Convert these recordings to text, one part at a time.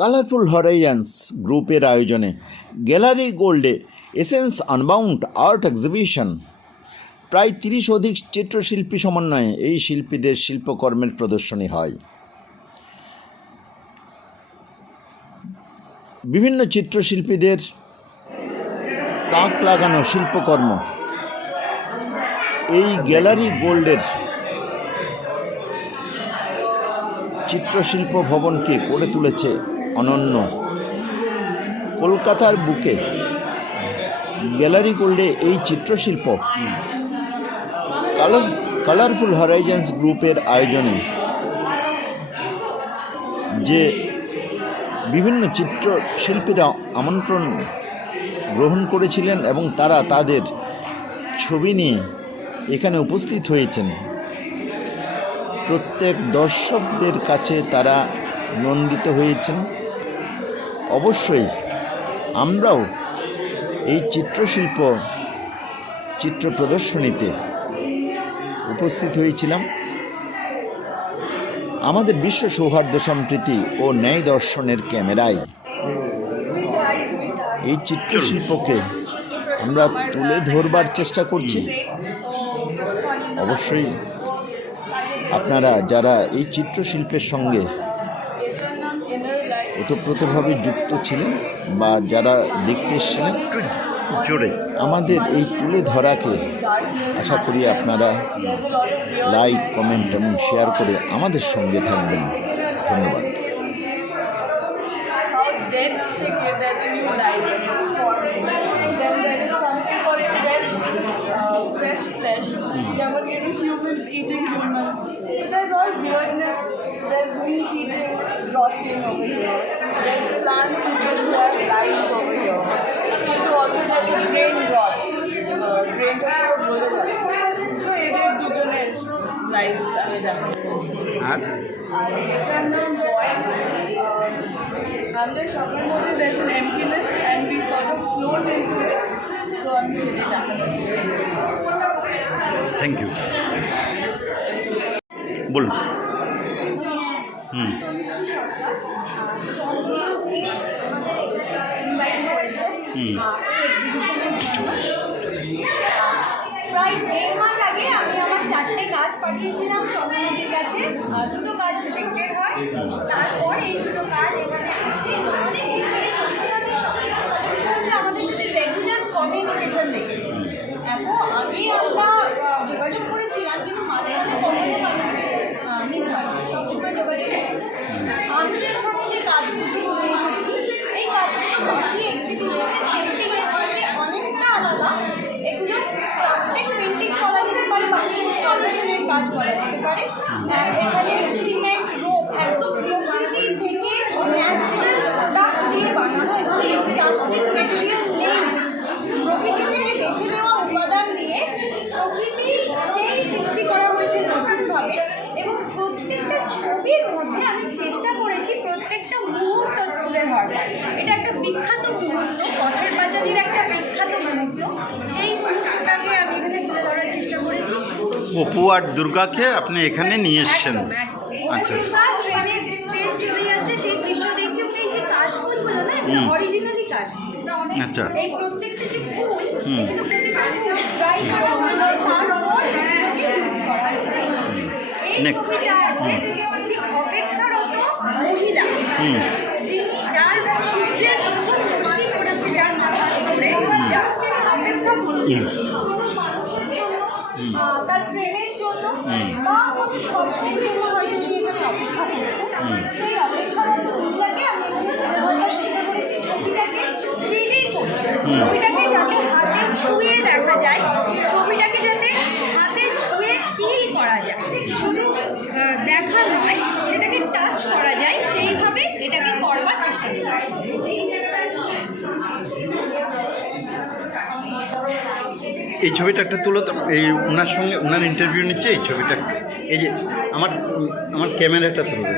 Colourful horizons গ্রুপের আয়োজনে gallery গোল্ডে এসেন্স আনবাউন্ড আর্ট এক্সিবিশন। প্রায় 30 অধিক চিত্রশিল্পী সমন্বয়ে এই শিল্পীদের শিল্পকর্মের প্রদর্শনী হয়। বিভিন্ন চিত্রশিল্পীদের তাক লাগানো শিল্পকর্ম এই গ্যালারি গোল্ডের চিত্রশিল্প ভবনকে করে তুলেছে অনন্য। কলকাতার বুকে গ্যালারি গোল্ডে এই চিত্রশিল্প কালারফুল হরাইজন্স গ্রুপের আয়োজনে যে বিভিন্ন চিত্রশিল্পীরা আমন্ত্রণ গ্রহণ করেছিলেন এবং তারা তাদের ছবি নিয়ে এখানে উপস্থিত হয়েছেন। প্রত্যেক দর্শকদের কাছে তারা নন্দিত হয়েছেন। অবশ্যই আমরাও এই চিত্র প্রদর্শনীতে উপস্থিত হয়েছিলাম। আমাদের বিশ্ব সৌহার্দ্য সম্প্রীতি ও ন্যায় দর্শনের ক্যামেরায় এই চিত্রশিল্পকে আমরা তুলে ধরবার চেষ্টা করছি। অবশ্যই আপনারা যারা এই চিত্রশিল্পের সঙ্গে ওতপ্রোতভাবে যুক্ত ছিলেন বা যারা দেখতে এসেছিলেন, জোরে আমাদের এই তুলে ধরাকে আশা করি আপনারা লাইক, কমেন্ট এবং শেয়ার করে আমাদের সঙ্গে থাকবেন। ধন্যবাদ। Fresh flesh. Yeah, but humans eating humans. There's all weirdness. There's meat eating rotting over here. There's plants who can have life over here. So also there's brain rot. Brain rot বলে যাচ্ছে। So এদের দুজনের lives আমি দেখাচ্ছি। এটার নাম void. আমাদের সবার মধ্যে there's an emptiness and we sort of float into it. So আমি সেটা দেখাচ্ছি। Thank you. বলুন। প্রায় 1.5 মাস আগে আমি আমার 4টে কাজ পাঠিয়েছিলাম চন্দ্রমতির কাছে। 2টো কাজ সিলেক্টেড হয়। তারপর এই 2টো কাজ এখানে আসে। অনেক দিন থেকে চন্দ্রমতির সঙ্গে আমাদের সাথে রেগুলার কমিউনিকেশন রেখেছে। এত আগে আমরা যোগাযোগ করেছিলাম, কিন্তু মাঝখানে কখনো মিস হয় সবসময় যোগাযোগ রেখেছে। আমি এখানে যে কাজগুলো নিয়ে এসেছি, এই কাজগুলো বাকি এক্সিবিশনের পেন্টিংয়ের থেকে অনেকটা আলাদা। এগুলো প্লাস্টিক পেন্টিং করা যেতে পারে, বাকি ইনস্টলেশনের কাজ করা যেতে পারে। এখানে সিমেন্ট, রোপ একদম প্রকৃতি থেকে ন্যাচারাল প্রোডাক্ট দিয়ে বানানো এবং প্লাস্টিক মেটেরিয়াল নেই। প্রকৃতি থেকে বেছে নেওয়া উপাদান দিয়ে প্রকৃতিতেই সৃষ্টি করা হয়েছে নতুনভাবে। এবং প্রত্যেকটা ছবির মধ্যে আমি চেষ্টা করেছি প্রত্যেকটা মুহূর্ত তুলে ধরবার। এটা একটা বিখ্যাত মুহূর্ত, পথের পাঁচালীর একটা বিখ্যাত মুহূর্ত। সেই মুহূর্তটাকে আমি এখানে তুলে ধরার চেষ্টা করেছি। অপু আর দুর্গাকে আপনি এখানে নিয়ে এসেছেন। আচ্ছা, ট্রেন চলে যাচ্ছে, সেই দৃশ্য দেখছে। এই যে কাশফুলগুলো না, অরিজিনালি কাশফুল। আচ্ছা, এই প্রত্যেকটা যে ফুল, এগুলো প্রত্যেকটা ফুল ড্রাই করা হয়েছে, তারপর সেগুলোকে ইউজ করা হয়েছে। এই ছবিটা আছে একটি অপেক্ষারত মহিলা, যার সূর্যের প্রথম রশ্মি পড়েছে যার মাথার উপরে, যাকে অপেক্ষা করছে কোনো মানুষের জন্য, তার প্রেমের জন্য বা কোনো স্বপ্নের জন্য হয়তো সে এখানে অপেক্ষা করেছে। সেই অপেক্ষারত মহিলাকে আমি এখানে তুলে ধরার চেষ্টা করেছি। ছবিটাকে 3D করে, ছবিটাকে যাতে হাতে ছুঁয়ে দেখা যায়, ছবিটাকে যাতে হাতে ছুঁয়ে ফিল করা যায়, শুধু দেখা নয় সেটাকে টাচ করা যায়, সেইভাবে এটাকে করবার চেষ্টা করেছি। এই ছবিটা একটা তুলো তো, এই ওনার সঙ্গে ওনার ইন্টারভিউ নিচ্ছে। এই ছবিটা, এই যে আমার ক্যামেরাটা তুলবে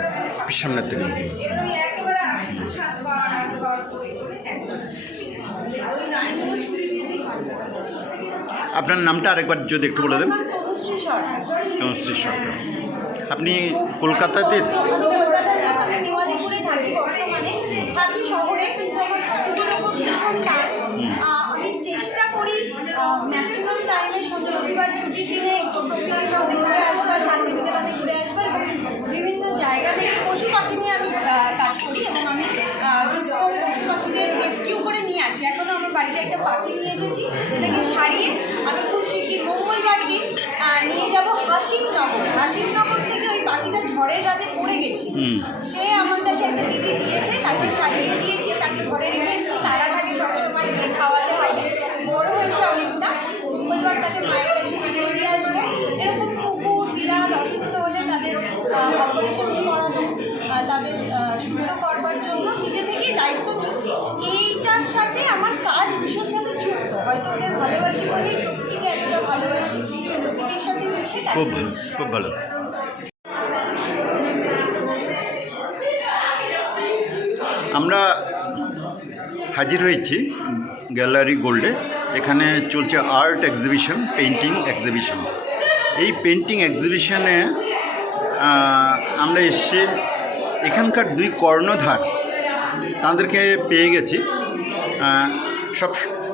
সামনের থেকে। আপনার নামটা আরেকবার যদি একটু বলে দেন। তনুশ্রী সরকার। আপনি কলকাতাতে? কলকাতার দিওয়ালিপুরে থাকি বর্তমানে। হ্রদে ঘুরে আসবার, শান্তিনিকেতনে ঘুরে আসবার এবং বিভিন্ন জায়গা থেকে পশু পাখি নিয়ে আমি কাজ করি এবং আমি দুস্থ পশু পাখিদের রেস্কিউ করে নিয়ে আসি। এখনও আমার বাড়িতে একটা পাখি নিয়ে এসেছি, যেটাকে সারিয়ে আমি খুব শিগগির মঙ্গলবার দিন নিয়ে যাব হাসিমনগর। হাসিমনগর থেকে ওই পাখিটা ঝড়ের রাতে পড়ে গেছে, সে আমার কাছে একটা দিদি দিয়েছে, তাকে সারিয়ে দিয়েছি, তাকে ঘরে রেখেছি, তারা থাকে সবসময়, খাওয়াতে হয়নি, বড় হয়েছে অনেকটা। মঙ্গলবার তাকে মায়ের কাছে ফিরিয়ে দিয়ে আসবো। এরকম কুকুর বিড়াল অসুস্থ হলে তাদের অপারেশন করানো, তাদের সুস্থ করবার জন্য নিজে থেকেই দায়িত্ব নিই। এইটার সাথে আমার কাজ ভীষণভাবে যুক্ত, হয়তো ওদের ভালোবাসি বলেই প্রকৃতিকে এতটা ভালোবাসি, প্রকৃতির সাথে মিশে কাজ করছি। খুব ভালো। আমরা হাজির হয়েছি গ্যালারি গোল্ডে। এখানে চলছে আর্ট এক্সিবিশন, পেন্টিং এক্সিবিশন। এই পেন্টিং এক্সিবিশনে আমরা এসে এখানকার দুই কর্ণধার তাদেরকে পেয়ে গেছি।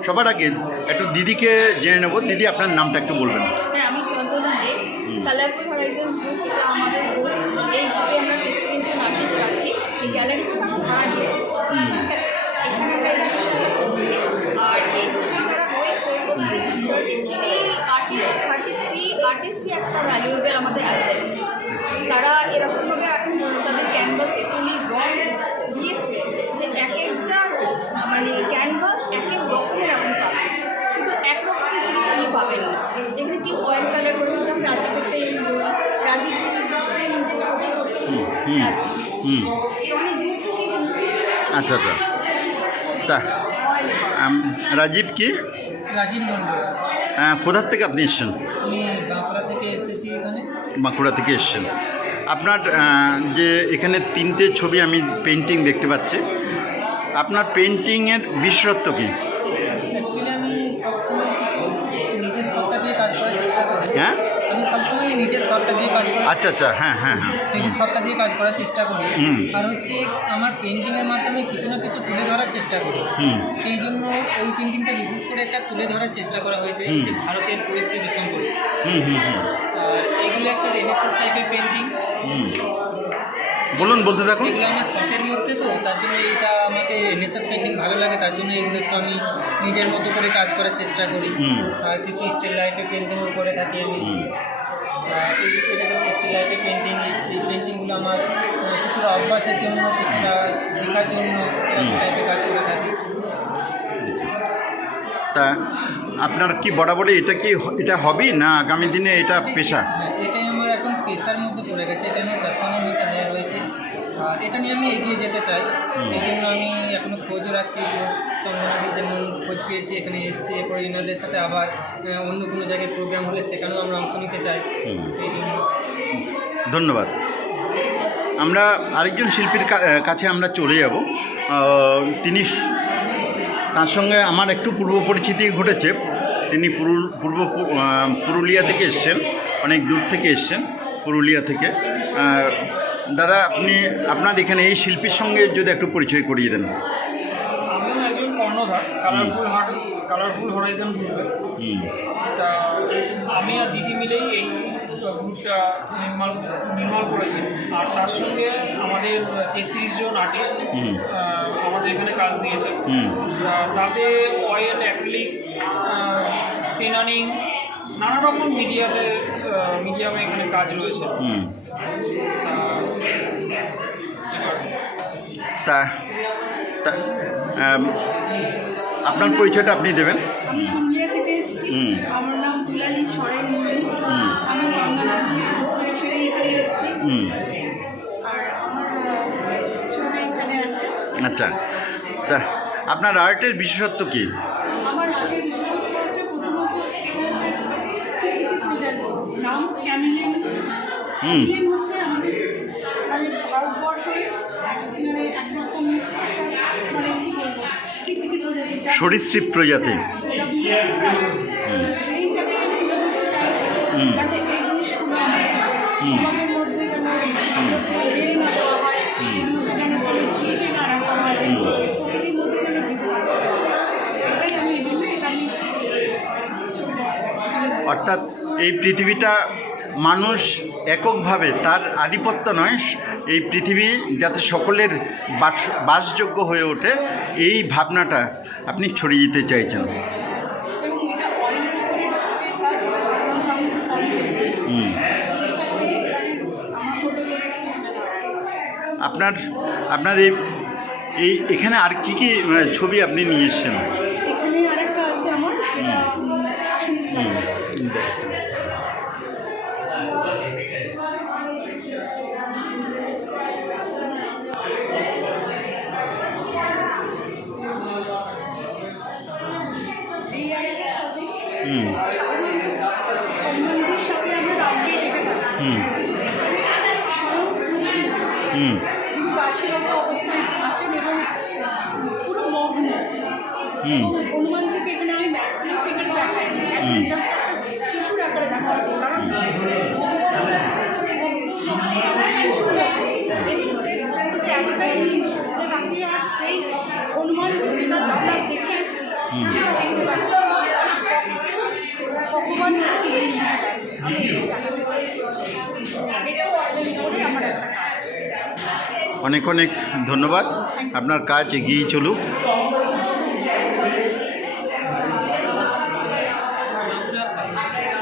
সবার আগে একটু দিদিকে জেনে নেব। দিদি, আপনার নামটা একটু বলবেন। হ্যাঁ, আমি চন্দনা দে, কালারফুল হরাইজন্স গ্রুপ, এটা আমাদের গ্রুপ। এই গ্রুপে আমরা 33 জন আর্টিস্ট আছি। এই গ্যালারিতে আমরা ভাড়া দিয়েছি, ঠিক আছে? এখানে আমরা এক্সিবিশন করছি। আর এই গ্রুপে যারা রয়েছে 33 আর্টিস্টই একটা ভ্যালুয়েবল আমাদের অ্যাসেট। তারা এরকমভাবে এখন তাদের ক্যানভাসে তুলি রং দিয়েছে যে এক একটা মানে ক্যানভাস এক এক রকমের আপনি পাবেন, শুধু এক রকমের জিনিস আপনি পাবেন না। এখানে কি অয়েল কালার করেছে, যেমন রাজীব একটা রাজীব নিজে ছবি করেছে, এখানে যুগটুকি আচ্ছা আচ্ছা। তা রাজীব কি? রাজীব মন্ডল। কোথার থেকে আপনি এসছেন? আমি বাঁকুড়া থেকে এসেছি এখানে। বাঁকুড়া থেকে এসছেন। আপনার যে এখানে 3টে ছবি আমি পেন্টিং দেখতে পাচ্ছি, আপনার পেন্টিংয়ের বিশেষত্ব কী? অ্যাকচুয়ালি আমি সবসময় কিছু নিজের সত্তা দিয়ে কাজ করার চেষ্টা করি। হ্যাঁ, আমি সবসময় নিজের সত্তা দিয়ে কাজ করি। আচ্ছা আচ্ছা, হ্যাঁ হ্যাঁ হ্যাঁ। নিজের সত্তা দিয়ে কাজ করার চেষ্টা করি। আর হচ্ছে আমার পেন্টিংয়ের মাধ্যমে কিছু না কিছু তুলে ধরার চেষ্টা করি। সেই জন্য ওই পেন্টিংটা বিশেষ করে একটা তুলে ধরার চেষ্টা করা হয়েছে যে ভারতের পরিস্থিতি সম্পর্কে। আর এগুলো একটা রেনেসাঁস টাইপের পেন্টিং। বলুন, বলতে থাকুন। এগুলো আমার শখের মধ্যে, তো তার জন্য এটা আমাকে রেনেসাঁস পেন্টিং ভালো লাগে, তার জন্য এগুলো একটু আমি নিজের মতো করে কাজ করার চেষ্টা করি। আর কিছু স্টিল লাইফে পেন্টিংও করে থাকি আমি। এটা যেমন স্টিল লাইফে পেন্টিং, এই পেন্টিংগুলো আমার কিছুটা অভ্যাসের জন্য, কিছুটা শেখার জন্য এরকম টাইপের কাজ করে থাকি। তা আপনার কি বরাবরই এটা হবি না আগামী দিনে এটা পেশা? এটাই আমার এখন পেশার মধ্যে পড়ে গেছে, এটা আমার প্যাশনের মধ্যে হায়ার হয়েছে। আর এটা নিয়ে আমি এগিয়ে যেতে চাই, সেই জন্য আমি এখনও খোঁজও রাখছি। যে চন্দনাদি যেমন খোঁজ পেয়েছি, এখানে এসেছি, এরপরে এনাদের সাথে আবার অন্য কোনো জায়গায় প্রোগ্রাম হলে সেখানেও আমরা অংশ নিতে চাই, সেই জন্য। ধন্যবাদ। আমরা আরেকজন শিল্পীর কাছে আমরা চলে যাব। তিনি, তার সঙ্গে আমার একটু পূর্ব পরিচিতি ঘটেছে। তিনি পুরুলিয়া থেকে এসছেন, অনেক দূর থেকে এসছেন, পুরুলিয়া থেকে। দাদা, আপনার এখানে এই শিল্পীর সঙ্গে যদি একটু পরিচয় করিয়ে দেন। আমিও একজন কর্ণধার কালারফুল হরাইজন গ্রুপে। তা আমি আর দিদি মিলেই এই গ্রুপটা নির্মাণ করেছি। আর তার সঙ্গে আমাদের 33 জন আর্টিস্ট আমাদের এখানে কাজ দিয়েছে। তাতে অয়েল, অ্যাক্রিলিক, পেনানিং, নানা রকম মিডিয়ামে এখানে কাজ রয়েছে। তা আপনার পরিচয়টা আপনি দেবেন। আমি পুরুলিয়া থেকে এসেছি। আমার নাম দুলালী সরেন মুর্মু। আমি গঙ্গা নদী ইন্সপিরেশনে এখানে এসেছি। আর আমার ছবি এখানে আছে। আচ্ছা, তা আপনার আর্টের বিশেষত্ব কী? আমার আর্টের বিশেষত্ব হচ্ছে প্রথমত টিকটিকি প্রজাতি, নাম ক্যামিলিন। ক্যামিলিন হচ্ছে আমাদের ভারতবর্ষের একরকম একটা কি বলবো, টিকটিকি প্রজাতি, সরীসৃপ প্রজাতি। সেইটাকে আমি তুলে ধরতে চাইছি, যাতে এই জিনিসগুলো আমাদের সমাজের মধ্যে যেন বেড়ে না দেওয়া হয়, এগুলোকে যেন ছুটে না রাখা হয়, এগুলোকে প্রকৃতির মধ্যে যেন বেঁচে থাকতে হয়। এটাই আমি এই জন্য এটা আমি ছবিটা তুলে ধরছি। অর্থাৎ এই পৃথিবীটা মানুষ এককভাবে তার আধিপত্য নয়, এই পৃথিবী যাতে সকলের বাসযোগ্য হয়ে ওঠে, এই ভাবনাটা আপনি ছড়িয়ে দিতে চাইছেন। এবং এটা অয়েলের উপরে কাজ, এটা সাধারণত আমি কমই দেখি। চেষ্টা করেছি আমার মতো করে একটু তুলে ধরার। আপনার এই এখানে আর কি কি ছবি আপনি নিয়ে এসছেন? এখানে আরেকটা আছে আমার, যেটা আসন এই আরেকটা ছবি। সাধারণত হনুমানজির সাথে আমরা রামকে দেখে থাকি, কিন্তু এখানে স্বয়ং কৃষ্ণ যিনি কাশীরত অবস্থায় আছেন এবং পুরো মগ্ন। হনুমানজিকে এখানে আমি ম্যাসকুলিন ফিগার দেখাইনি, একদম জাস্ট একটা শিশুর আকারে দেখাচ্ছি, কারণ শিশুর মধ্যে এবং সেই ভক্তিতে এতটাই লীন যে তাকে আর সেই হনুমানজি যেটা আমরা দেখে এসেছি সেটা দেখতে পাচ্ছি। ভগবান একটু লীন হয়ে গেছে, আমি এটাই দেখাতে চাইছি। এটাও অয়েলের উপরে আমার একটা কাজ। অনেক অনেক ধন্যবাদ, আপনার কাজ এগিয়ে চলুক।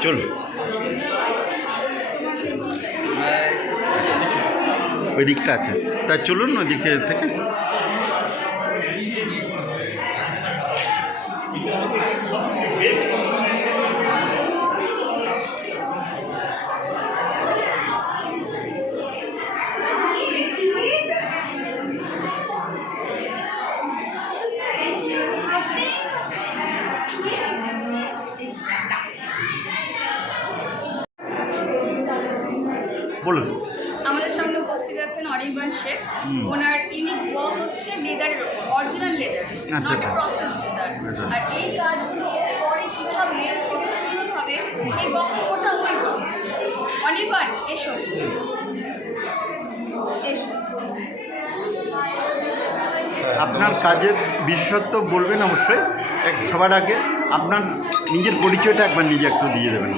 চলুন ওই দিকটা আছে, তা চলুন ওই দিকে থেকে। বলুন। আমাদের সামনে উপস্থিত আছেন অনির্বাণ শেঠ। ওনার ইউনিক ওয়ার্ক হচ্ছে লেদারের ওপর, অরিজিনাল লেদার, আচ্ছা। Not process leather. আচ্ছা। আর এই কাজগুলো পরে কীভাবে কত সুন্দরভাবে সেই বক্তব্যটা ওই অনির্বাণ এসো এসো। আপনার কাজের বিশেষত্ব বলবেন অবশ্যই। সবার আগে আপনার নিজের পরিচয়টা একবার নিজে একটু দিয়ে দেবেন।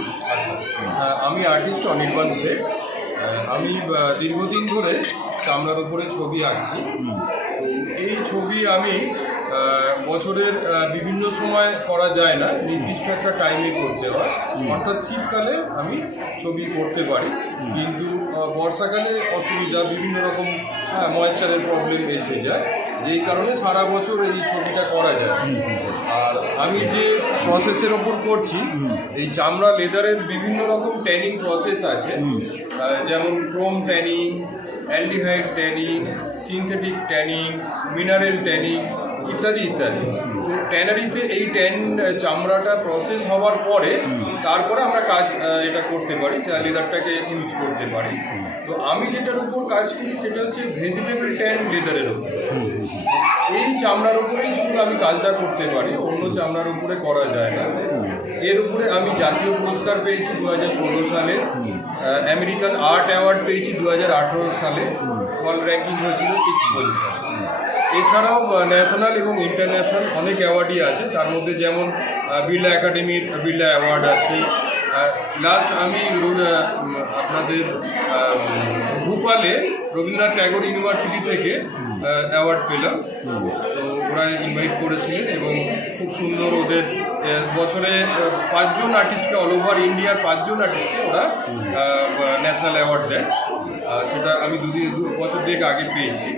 আমি আর্টিস্ট অনির্বাণ শেঠ। আমি দীর্ঘদিন ধরে চামড়ার উপরে ছবি আঁকছি। এই ছবি আমি বছরের বিভিন্ন সময় করা যায় না, নির্দিষ্ট একটা টাইমে করতে হয়। অর্থাৎ শীতকালে আমি ছবি করতে পারি, কিন্তু বর্ষাকালে অসুবিধা, বিভিন্ন রকম ময়েশ্চারের প্রবলেম এসে যায়, যেই কারণে সারা বছর এই ছবিটা করা যায়। আর আমি যে প্রসেসের ওপর করছি, এই চামড়া লেদারের বিভিন্ন রকম ট্যানিং প্রসেস আছে, যেমন Chrome tanning, aldehyde tanning, synthetic tanning, mineral tanning ইত্যাদি ইত্যাদি। তো ট্যানারিতে এই চামড়াটা প্রসেস হওয়ার পরে তারপরে আমরা কাজ এটা করতে পারি, লেদারটাকে ইউজ করতে পারি। তো আমি যেটার উপর কাজ করি সেটা হচ্ছে ভেজিটেবল ট্যান লেদারের উপর। এই চামড়ার উপরেই শুধু আমি কাজটা করতে পারি, অন্য চামড়ার উপরে করা যায় না। এর উপরে আমি জাতীয় পুরস্কার পেয়েছি 2016 সালে, আমেরিকান আর্ট অ্যাওয়ার্ড পেয়েছি 2018 সালে, ওয়ার্ল্ড র্যাঙ্কিং হয়েছিল 6th পজিশন। এছাড়াও ন্যাশনাল এবং ইন্টারন্যাশনাল অনেক অ্যাওয়ার্ডই আছে, তার মধ্যে যেমন বিড়লা একাডেমির বিড়লা অ্যাওয়ার্ড আছে। লাস্ট আমি আপনাদের ভোপালে রবীন্দ্রনাথ ট্যাগোর ইউনিভার্সিটি থেকে অ্যাওয়ার্ড পেলাম। তো ওরা ইনভাইট করেছিলেন এবং খুব সুন্দর, ওদের বছরে 5 জন আর্টিস্টকে, অল ওভার ইন্ডিয়ার 5 জন আর্টিস্টকে ওরা ন্যাশনাল অ্যাওয়ার্ড দেয়। সেটা আমি বছর দুয়েক আগে পেয়েছি।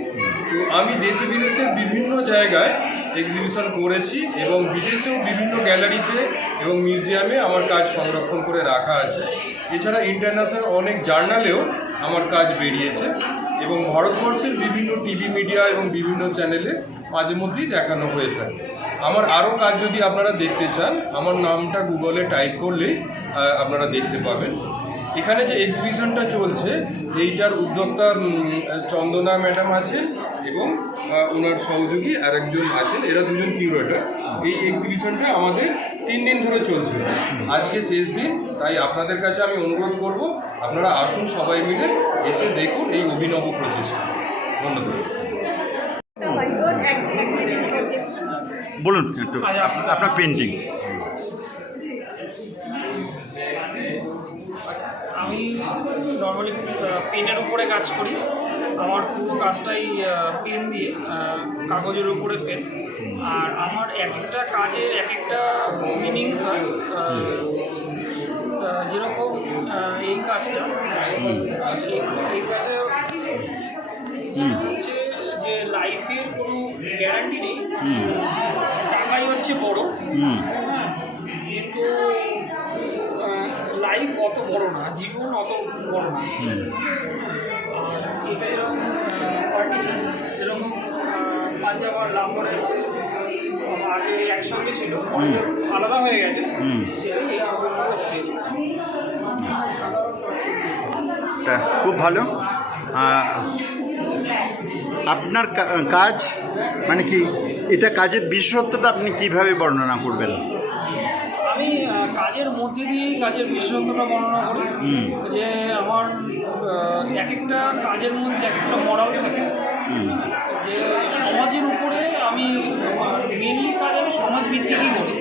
তো আমি দেশে বিদেশের বিভিন্ন জায়গায় এক্সিবিশন করেছি এবং বিদেশেও বিভিন্ন গ্যালারিতে এবং মিউজিয়ামে আমার কাজ সংরক্ষণ করে রাখা আছে। এছাড়া ইন্টারন্যাশনাল অনেক জার্নালেও আমার কাজ বেরিয়েছে এবং ভারতবর্ষের বিভিন্ন টিভি মিডিয়া এবং বিভিন্ন চ্যানেলে মাঝে মধ্যেই দেখানো হয়ে থাকে। আমার আরও কাজ যদি আপনারা দেখতে চান, আমার নামটা গুগলে টাইপ করলেই আপনারা দেখতে পাবেন। এখানে যে এক্সিবিশনটা চলছে এইটার উদ্যোক্তা চন্দনা ম্যাডাম আছেন এবং ওনার সহযোগী আরেকজন আছেন, এরা দুজন কিউরেটর। এই এক্সিবিশনটা আমাদের 3 দিন ধরে চলছে, আজকে শেষ দিন। তাই আপনাদের কাছে আমি অনুরোধ করব, আপনারা আসুন, সবাই মিলে এসে দেখুন এই অভিনব প্রচেষ্টা। ধন্যবাদ। বলুন একটু আপনার পেন্টিং। আমি নর্মালি পেনের উপরে কাজ করি। আমার পুরো কাজটাই পেন দিয়ে, কাগজের উপরে পেন। আর আমার এক একটা কাজের এক একটা মিনিংস হয়। যেরকম এই কাজটা, এই কাজে হচ্ছে যে লাইফের কোনো গ্যারান্টি নেই, টাকাই হচ্ছে বড়। হ্যাঁ, কিন্তু লাইফ অত বড় না, জীবন অত বড় না। আর এটা এরকম পার্টিশন, যেরকম পাঞ্জাব আর লাহোর আগে একসঙ্গে ছিল, আলাদা হয়ে গেছে, সেটাই এই তা খুব ভালো। আপনার কাজ মানে কি, এটা কাজের বিশেষত্বটা আপনি কিভাবে বর্ণনা করবেন? আমি কাজের মধ্যে দিয়েই কাজের বিশেষত্বটা বর্ণনা করি, যে আমার এক একটা কাজের মধ্যে এক একটা মরাল থাকে, যে সমাজের উপরে আমি মেনলি কাজ আমি সমাজভিত্তিকই করি,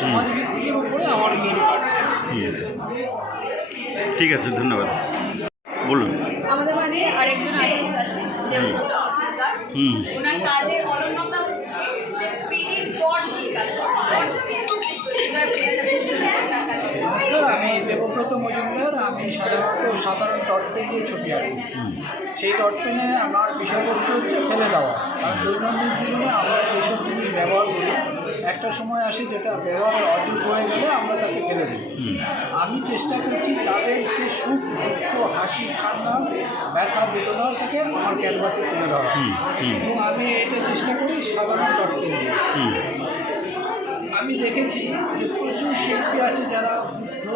সমাজভিত্তিকের উপরে আমার মেন কাজ। ঠিক আছে, ধন্যবাদ। বলুন। আমাদের মানে আরেকজন আর্টিস্ট আছে, দেবব্রত মজুমদার। ওনার কাজের অনন্যতা হচ্ছে যে পেনের বড কাজ করে। আমি দেবব্রত মজুমদার। আমি সাধারণ ডট পেন দিয়ে ছবি আঁকি। সেই ডট পেনে আমার বিষয়বস্তু হচ্ছে ফেলে দেওয়া। আর দৈনন্দিন জীবনে আমরা যেসব জিনিস ব্যবহার করি, একটা সময় আসে যেটা ব্যবহারের অযোগ্য হয়ে গেলে আমরা তাকে ফেলে দিই। আমি চেষ্টা করছি তাদের যে সুখ, দুঃখ, হাসি, কান্না, ব্যথা, বেদনাটাকে আমার ক্যানভাসে তুলে ধরা। এবং আমি এটা চেষ্টা করি সাধারণ ডট পেন দিয়ে। আমি দেখেছি যে প্রচুর শিল্পী আছে যারা বুদ্ধ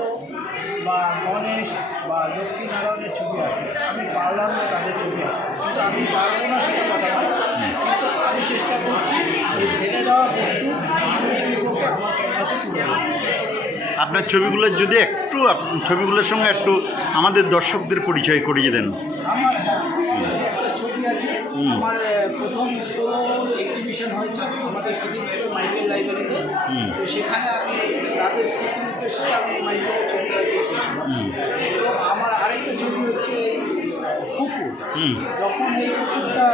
বা গণেশ বা লক্ষ্মীনারায়ণের ছবি আঁকে। আমি পারলাম না তাদের ছবি আঁকতে, কিন্তু আমি পারবো না সেটা কথা নয়, কিন্তু আমি চেষ্টা করছি এই ফেলে দেওয়া বস্তু সুযোগকে আমার ক্যানভাসে তুলে ধরা। আপনার ছবিগুলো যদি একটু ছবিগুলোর সঙ্গে একটু আমাদের দর্শকদের পরিচয় করিয়ে দেন। আমার একটা ছবি আছে, আমার প্রথম সোলো এক্সিবিশন হয়েছে আমাদের খিদিরপুর মাইকেল লাইব্রেরিতে। তো সেখানে আমি তাদের স্মৃতির উদ্দেশ্যে আমি মাইকেলের ছবিটা দিয়েছিলাম। এবং আমার আরেকটা ছবি হচ্ছে কুকুর। যখন এই কুকুরটা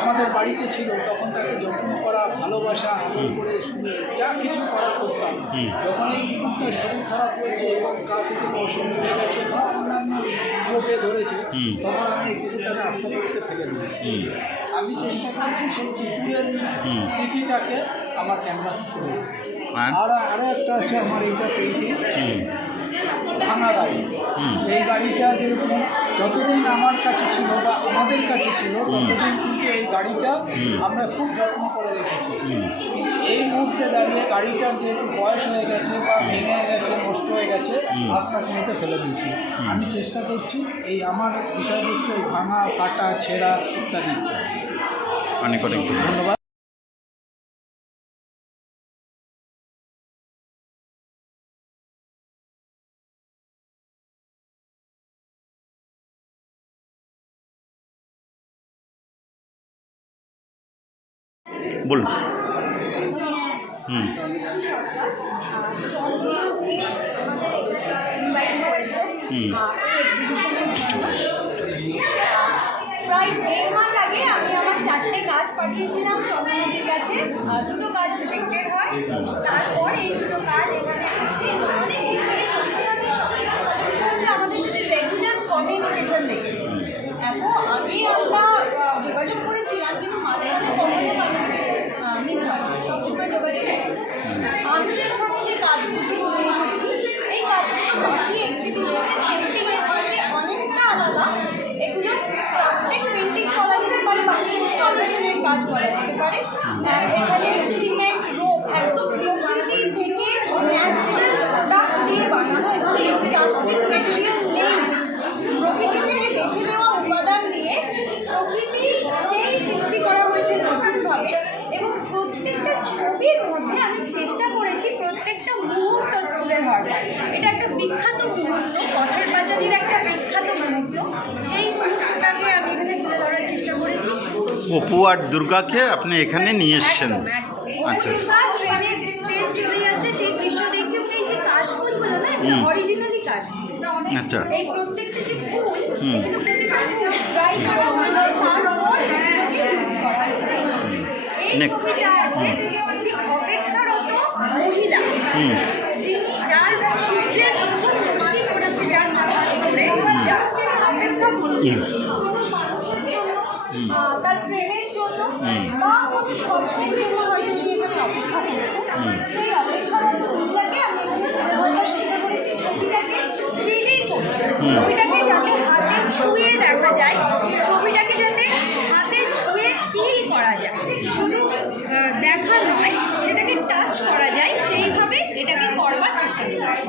আমাদের বাড়িতে ছিল তখন তাকে যত্ন করা, ভালোবাসা, আদর করে শুনে যা কিছু করার করতাম। যখন এই কুকুরটা শরীর খারাপ হয়েছে এবং গা থেকে মশম উঠে গেছে বা অন্যান্য রোগে ধরেছে, তখন আমি এই কুকুরটাকে আস্তে করে ফেলে দিয়েছি। আমি চেষ্টা করছি সেই কুকুরের স্মৃতিটাকে আমার ক্যানভাসে তুলে। আরও একটা আছে আমার এইটা পেন্টিং, ভাঙা গাড়ি। এই গাড়িটা যেরকম যতদিন আমার কাছে ছিল বা আমাদের কাছে ছিল, ততদিন কিন্তু এই গাড়িটা আমরা খুব যত্ন করে রেখেছি। এই মুহূর্তে দাঁড়িয়ে গাড়িটার যেহেতু বয়স হয়ে গেছে বা ভেঙে গেছে, নষ্ট হয়ে গেছে, রাস্তার মধ্যে ফেলে দিয়েছি। আমি চেষ্টা করছি এই আমার বিষয়বস্তু এই ভাঙা, ফাটা, ছেঁড়া ইত্যাদি ইত্যাদি। অনেক অনেক ধন্যবাদ। বলুন। প্রায় 1.5 মাস আগে আমি আমার 4টে কাজ পাঠিয়েছিলাম চন্দ্রনদীর কাছে। 2টো কাজ সিলেক্টেড হয়, তারপর এই 2টো কাজ এখানে আসে। অনেক দিন ধরে চন্দ্রনদীর সবচেয়ে হচ্ছে আমাদের সাথে রেগুলার কমিউনিকেশন রেখেছে। এত আগে আমরা যোগাযোগ করেছিলাম, কিন্তু মাঝখানে কমিউনিকেশন মিস হয়, সবসময় যোগাযোগ রেখেছে। আমি এখানে যে কাজগুলো নিয়ে এসেছি, এই কাজগুলো বাকি এক্সিবিশনের পেন্টিংয়ের থেকে অনেকটা আলাদা। এগুলো ক্রাফটেড পেন্টিং বলা যেতে পারে, বাকি ইনস্টলেশনের কাজ বলা যেতে পারে। এখানে সিমেন্ট, রোপ, একদম প্রকৃতি থেকে ন্যাচারাল প্রোডাক্ট দিয়ে বানানো এবং প্লাস্টিক ম্যাটেরিয়াল নেই। প্রকৃতি থেকে বেছে নেওয়া উপাদান দিয়ে প্রকৃতিতেই সৃষ্টি করা হয়েছে নতুনভাবে। এবং প্রত্যেকটা ছবির মধ্যে আমি চেষ্টা করেছি প্রত্যেকটা মুহূর্ত তুলে ধরবার। এটা একটা বিখ্যাত মুহূর্ত, পথের পাঁচালীর একটা বিখ্যাত মুহূর্ত। সেই মুহূর্তটাকে আমি এখানে তুলে ধরার চেষ্টা করেছি। অপু আর দুর্গাকে আপনি এখানে নিয়ে এসেছেন। আচ্ছা, ট্রেন চলে যাচ্ছে, সেই দৃশ্য দেখছি। এই যে কাশফুলগুলো না, অরিজিনালি কাশ। আসবে। আচ্ছা এই প্রত্যেকটা যে ফুল হুম। এগুলো প্রত্যেকটা ফুল ড্রাই করা হয়েছে, তারপর সেটাকে ইউজ করা হয়েছে। এই Next. ছবিটা আছে একটি অপেক্ষারত মহিলা, হুম। যিনি যার সূর্যের প্রথম রশ্মি পড়েছে যার মাথার উপরে, যার তিনি অপেক্ষা করছেন কোনো মানুষের জন্য, তার ট্রেনের জন্য বা কোনো স্বপ্নের জন্য হয়তো সে এখানে অপেক্ষা করেছে। সেই অপেক্ষারত মহিলাকে আমি এখানে তুলে ধরার চেষ্টা করেছি, ছবিটাকে 3D করে, ছবিটাকে যাতে হাতে ছুঁয়ে দেখা যায়, ছবিটাকে যাতে হাতে ছুঁয়ে ফিল করা যায়, শুধু দেখা নয় সেটাকে টাচ করা যায়, সেইভাবে এটাকে করবার চেষ্টা করেছি।